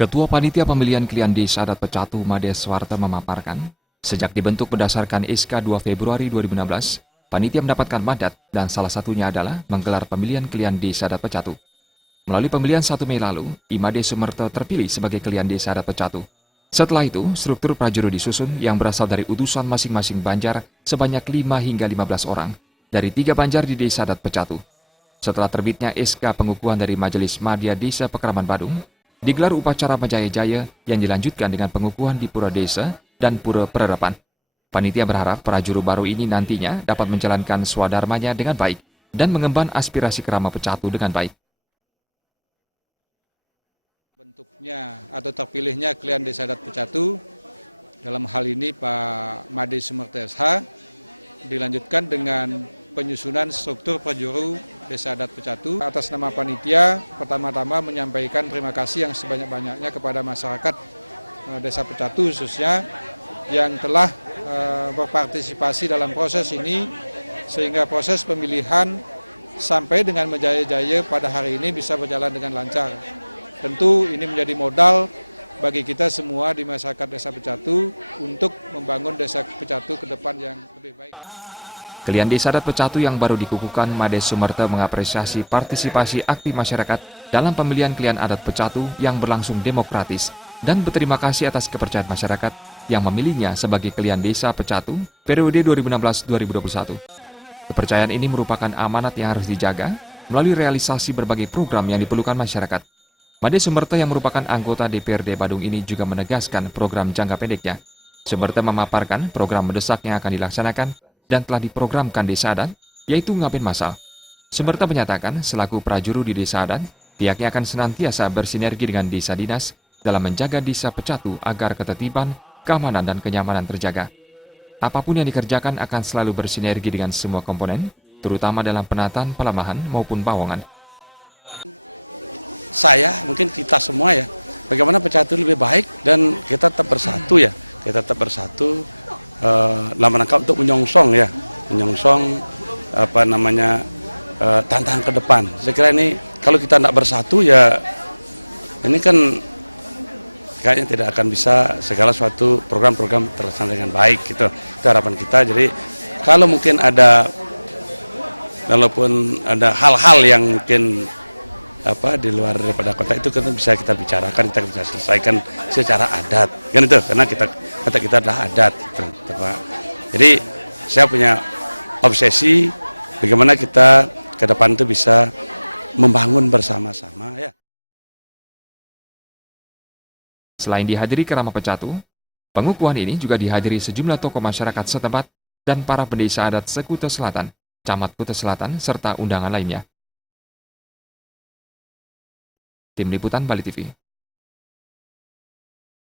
Ketua Panitia Pemilihan Klien Desa Adat Pecatu Made Swarta memaparkan, sejak dibentuk berdasarkan SK 2 Februari 2016, panitia mendapatkan mandat dan salah satunya adalah menggelar pemilihan klien Desa Adat Pecatu. Melalui pemilihan 1 Mei lalu, Imade Sumerto terpilih sebagai klien Desa Adat Pecatu. Setelah itu, struktur prajurit disusun yang berasal dari utusan masing-masing banjar sebanyak 5 hingga 15 orang dari 3 banjar di Desa Adat Pecatu. Setelah terbitnya SK pengukuhan dari Majelis Madya Desa Pekraman Badung, digelar upacara Majaya-Jaya yang dilanjutkan dengan pengukuhan di Pura Desa dan Pura Pererapan. Panitia berharap prajurit baru ini nantinya dapat menjalankan swadharmanya dengan baik dan mengemban aspirasi Kerama Pecatu dengan baik. Bentuknya atau terpilihnya klien Desa Adat Pecatu, dalam hal ini Pak Made Sumerto SH, dilanjutkan dengan penyusunan struktur prajurit Desa Adat Pecatu. Atas nama panitia, pertama-tama menyampaikan terima kasih yang sebanyak-banyaknya kepada masyarakat Desa Pecatu khususnya yang telah berpartisipasi dalam proses ini sehingga proses pemilihan sampai dengan Majaya-Jaya pada hari ini bisa berjalan dengan lancar. Tentu ini menjadi modal bagi kita semua di masyarakat Desa Pecatu untuk membangun Desa Pecatu ke depan yang lebih baik. Klien Desa Adat Pecatu yang baru dikukuhkan, Made Sumerto mengapresiasi partisipasi aktif masyarakat dalam pemilihan klien adat Pecatu yang berlangsung demokratis dan berterima kasih atas kepercayaan masyarakat yang memilihnya sebagai klien Desa Pecatu periode 2016-2021. Kepercayaan ini merupakan amanat yang harus dijaga melalui realisasi berbagai program yang diperlukan masyarakat. Made Sumerto yang merupakan anggota DPRD Badung ini juga menegaskan program jangka pendeknya. Sumerto memaparkan program mendesak yang akan dilaksanakan dan telah diprogramkan Desa Adat, yaitu ngaben masal. Sumerto menyatakan selaku prajurit di Desa Adat, pihaknya akan senantiasa bersinergi dengan desa dinas dalam menjaga Desa Pecatu agar ketertiban, keamanan, dan kenyamanan terjaga. Apapun yang dikerjakan akan selalu bersinergi dengan semua komponen, terutama dalam penataan pelemahan maupun bawangan. Saya, mungkin kita semua ya, bagaimana Pecatu lebih baik dan kita tetap bersatu ya. Kita tetap bersatu dalam rangka untuk menyongsong tantangan ke depan. Saya kira ini kalau kita tidak bersatu ya ini kan kayaknya tidak akan bisa segala suatu program-program terlaksana dengan baik gitu. Itu harapan kita. Jadi kalau mungkin walaupun ada hal-hal yang mungkin di luar daripada kota itu kan bisa kita bicarakan, kita bisa selesaikan secara adat kan itu, karena kita adalah adat gitu, Pak. Jadi saya punya obsesi bagaimana kita ke depan itu bisa membangun bersama-sama ya. Selain dihadiri Kerama Pecatu, pengukuhan ini juga dihadiri sejumlah tokoh masyarakat setempat dan para pendesa adat Sekute Selatan, Camat Kute Selatan, serta undangan lainnya. Tim Liputan Bali TV.